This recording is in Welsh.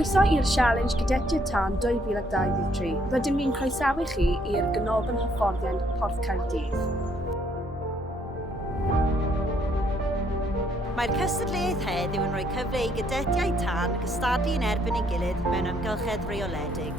Croeso i'r Sialens y Cadetiaid Tân 2023. Rydym ni'n croesawu chi i'r Ganolfan Hyfforddiant Porth Caerdydd. Mae'r cystadleuaeth heddiw yn rhoi cyfle i Gadetiaid Tân gystadu yn erbyn ei gilydd mewn amgylchedd reoledig.